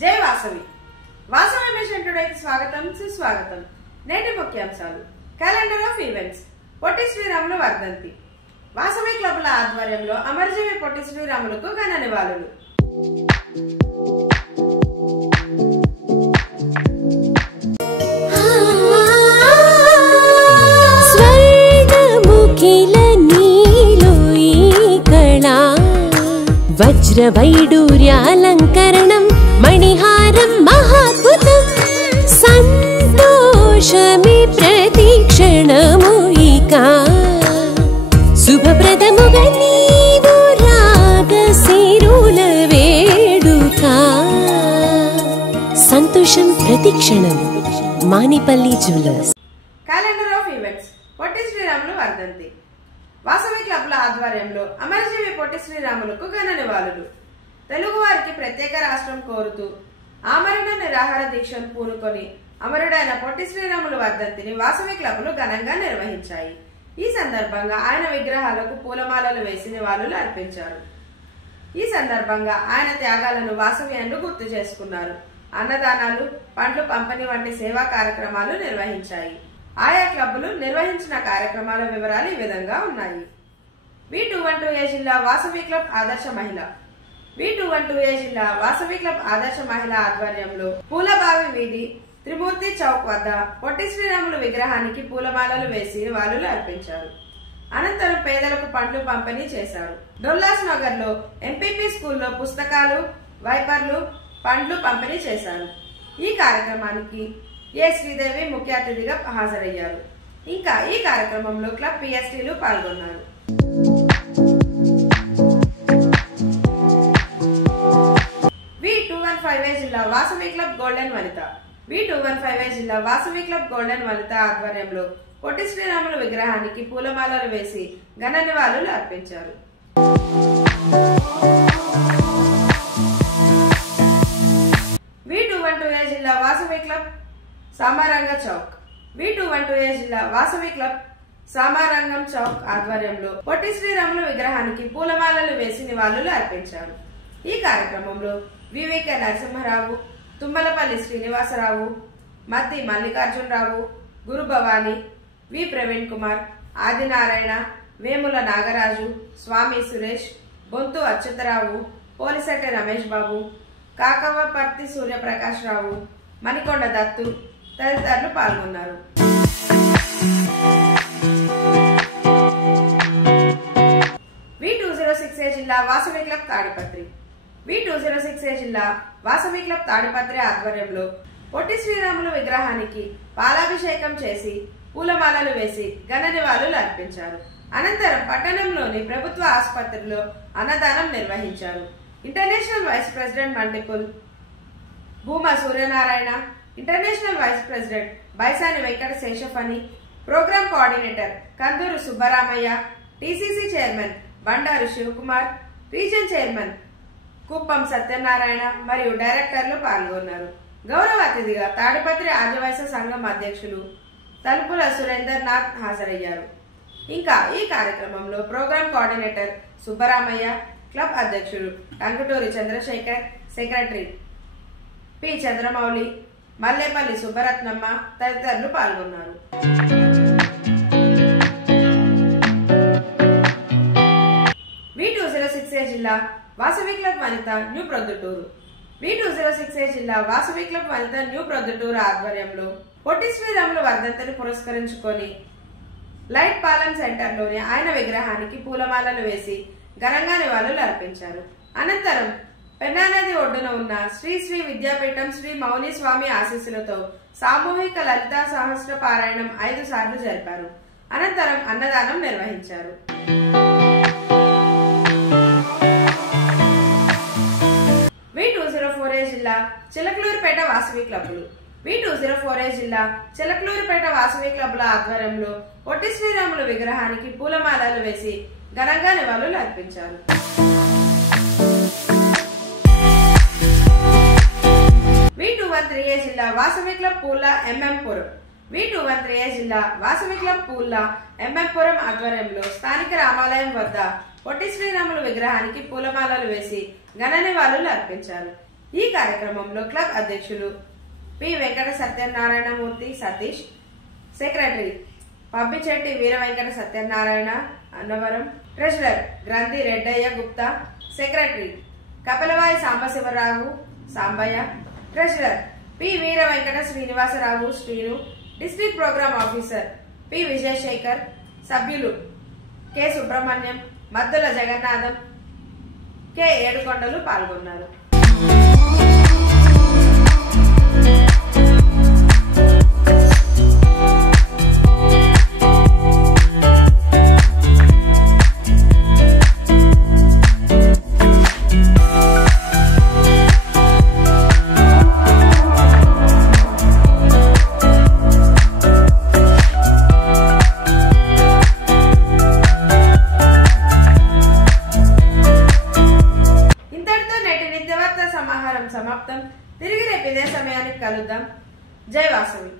జై వాసవి వాసవి మిషన్ టుడేకి స్వాగతం సుస్వాగతం. నేటి ముఖ్యాంశాలు. Calendar of events. Potti Sriramulu వర్ధంతి. వాసవి క్లబ్ల ఆధ్వర్యంలో అమరజీవి పొట్టి శ్రీరాములకు ఘన నివాళులు. వజ్ర వైడూర్యాలంకరణం మణిహారం మహాద్భుతం సంతోషమే ప్రతిక్షణము ఇక శుభప్రదముగా నీవు రాగశిరుల వేడుక సంతోషం ప్రతిక్షణం. Manipalli jewellers. Calendar of events. Potti Sriramulu వర్ధంతి. వాసవి క్లబ్ల ఆధ్వర్యంలో అమరజీవి పొట్టి శ్రీరాములకు ఘన నివాళులు. తెలుగు వారికి ప్రత్యేక రాష్ట్రం కోరుతూ ఆమరణ నిరాహార దీక్షను పూనుకొని అమరుడైన పొట్టి శ్రీరాములు వర్ధంతిని వాసవి క్లబ్లు ఘనంగా నిర్వహించాయి. ఈ సందర్భంగా ఆయన విగ్రహాలకు పూలమాలలు వేసి నివాళులు అర్పించారు. ఈ సందర్భంగా ఆయన త్యాగాలను వాసవ్యాలు గుర్తు చేసుకున్నారు. అన్నదానాలు, పండ్లు పంపిణీ వంటి సేవా కార్యక్రమాలు నిర్వహించాయి. ఆయా క్లబ్బులు నిర్వహించిన కార్యక్రమాల వివరాలు ఈ విధంగా ఉన్నాయి. V212A జిల్లా వాసవి క్లబ్ ఆదర్శ మహిళ. V212A జిల్లా వాసవి క్లబ్ ఆదర్శ మహిళ ఆధ్వర్యంలో పూలబావి వీధి త్రిమూర్తి చౌక్ వద్ద పొట్టి శ్రీరాములు విగ్రహానికి పూలమాలలు వేసి నివాళులు అర్పించారు. అనంతరం పేదలకు పండ్లు పంపిణీ చేశారు. డొల్లాస్ నగర్ లో ఎంపీపీ స్కూల్లో పుస్తకాలు, వైపర్లు, పండ్లు పంపిణీ చేశారు. ఈ కార్యక్రమానికి ఏ శ్రీదేవి ముఖ్య అతిథిగా హాజరయ్యారు. ఇంకా ఈ కార్యక్రమంలో క్లబ్ పిఎస్టీలు పాల్గొన్నారు. V215A జిల్లా వాసవి క్లబ్ గోల్డెన్ వనిత. V215A జిల్లా వాసవి క్లబ్ గోల్డెన్ వనిత ఆధ్వర్యంలో పొట్టి శ్రీరాములు విగ్రహానికి పూలమాలలు వేసి ఘన నివాళులు అర్పించారు. V212A జిల్లా వాసవి క్లబ్ సామారంగ చౌక్. V212A జిల్లా వాసవి క్లబ్ సామారంగం చౌక్ ఆధ్వర్యంలో పొట్టి శ్రీరాములు విగ్రహానికి పూలమాలలు వేసి నివాళులు అర్పించారు. ఈ కార్యక్రమంలో వివేక నరసింహరావు, తుమ్మలపల్లి శ్రీనివాసరావు, మద్ది మల్లికార్జునరావు, గురు భవాని, వి ప్రవీణ్ కుమార్, ఆదినారాయణ, వేముల నాగరాజు, స్వామి సురేష్, బొంతు అచ్యుతరావు, పోలిశెట్టి రమేష్ బాబు, కాకవపర్తి సూర్యప్రకాష్ రావు, మణికొండ దత్తు తదితరులు పాల్గొన్నారు. V206A జిల్లా వాసవి క్లబ్ తాడిపత్రి. V206A జిల్లా వాసవి క్లబ్ తాడిపత్రి ఆధ్వర్యంలో పొట్టి శ్రీరాములు విగ్రహానికి పాలాభిషేకం చేసి పూలమాలలు వేసి ఘన నివాళులు అర్పించారు. అనంతరం పట్టణంలోని ప్రభుత్వ ఆసుపత్రిలో అన్నదానం నిర్వహించారు. International vice president multiple Bhuma Suryanarayana, international vice president Baisani Venkata Seshaphani, programme coordinator Kanduru Subbaramaiah, TCC chairman Bandaru Sivakumar, region chairman Kuppam Satyanarayana మరియు డైరెక్టర్లు పాల్గొన్నారు. గౌరవ అతిథిగా తాడిపత్రి ఆదివాసీ సంఘం అధ్యక్షులు తలుపుల సురేందర్ నాథ్ హాజరయ్యారు. ఇంకా ఈ కార్యక్రమంలో ప్రోగ్రామ్ కోఆర్డినేటర్ సుబ్బరామయ్య, క్లబ్ అధ్యక్షుడు టంగుటూరి చంద్రశేఖర్, సెక్రటరీ పి చంద్రమౌళి, మల్లేపల్లి సుబ్బరత్నమ్మ తదితరులు పాల్గొన్నారు. V206A జిల్లా వాసవి క్లబ్ వనిత న్యూ ప్రొద్దుటూరు. V206A జిల్లా వాసవి క్లబ్ వనిత న్యూ ప్రొద్దుటూరు ఆధ్వర్యంలో పొట్టి శ్రీరాములు వర్ధంతిని పురస్కరించుకొని లైట్ పాలెం సెంటర్లోని ఆయన విగ్రహానికి పూలమాలలు వేసి ఘనంగా నివాళులు అర్పించారు. అనంతరం పెన్నా నది ఒడ్డున ఉన్న శ్రీ శ్రీ విద్యాపీఠం శ్రీ మౌని స్వామి ఆశీస్సులతో సామూహిక లలితా సహస్ర పారాయణం 5 సార్లు జరిపారు. అనంతరం అన్నదానం నిర్వహించారు. V204A జిల్లా చిలకలూరుపేట వాసవి క్లబ్లు. V204A జిల్లా చిలకలూరుపేట వాసవి క్లబ్ల ఆధ్వర్యంలో పొట్టి శ్రీరాములు విగ్రహానికి పూలమాలలు వేసి ఘనంగా నివాళులు అర్పించారు. V213A జిల్లా వాసవి క్లబ్ పూల ఎంఎంపురం. V213A జిల్లా వాసవి క్లబ్ పూల ఎంఎంపురం ఆధ్వర్యంలో స్థానిక రామాలయం వద్ద పొట్టి శ్రీరాములు విగ్రహానికి పూలమాలలు వేసి ఘన నివాళులు అర్పించారు. ఈ కార్యక్రమంలో క్లబ్ అధ్యక్షులు P Venkata Satyanarayanamurthy Satish, secretary Pabbichetti Veera Venkata Satyanarayana Annavaram, treasurer Grandhi Reddaiah Gupta, secretary Kapilavayi Sambasivarao Sambaiah, treasurer P Veera Venkata Srinivasarao Srinu, district programme officer P Vijayasekhar, సభ్యులు కె సుబ్రహ్మణ్యం, మద్దుల జగన్నాథం, కె ఏడుకొండలు పాల్గొన్నారు. సమాప్తం. తిరిగి రేపు ఇదే సమయానికి కలుద్దాం. జై వాసవి.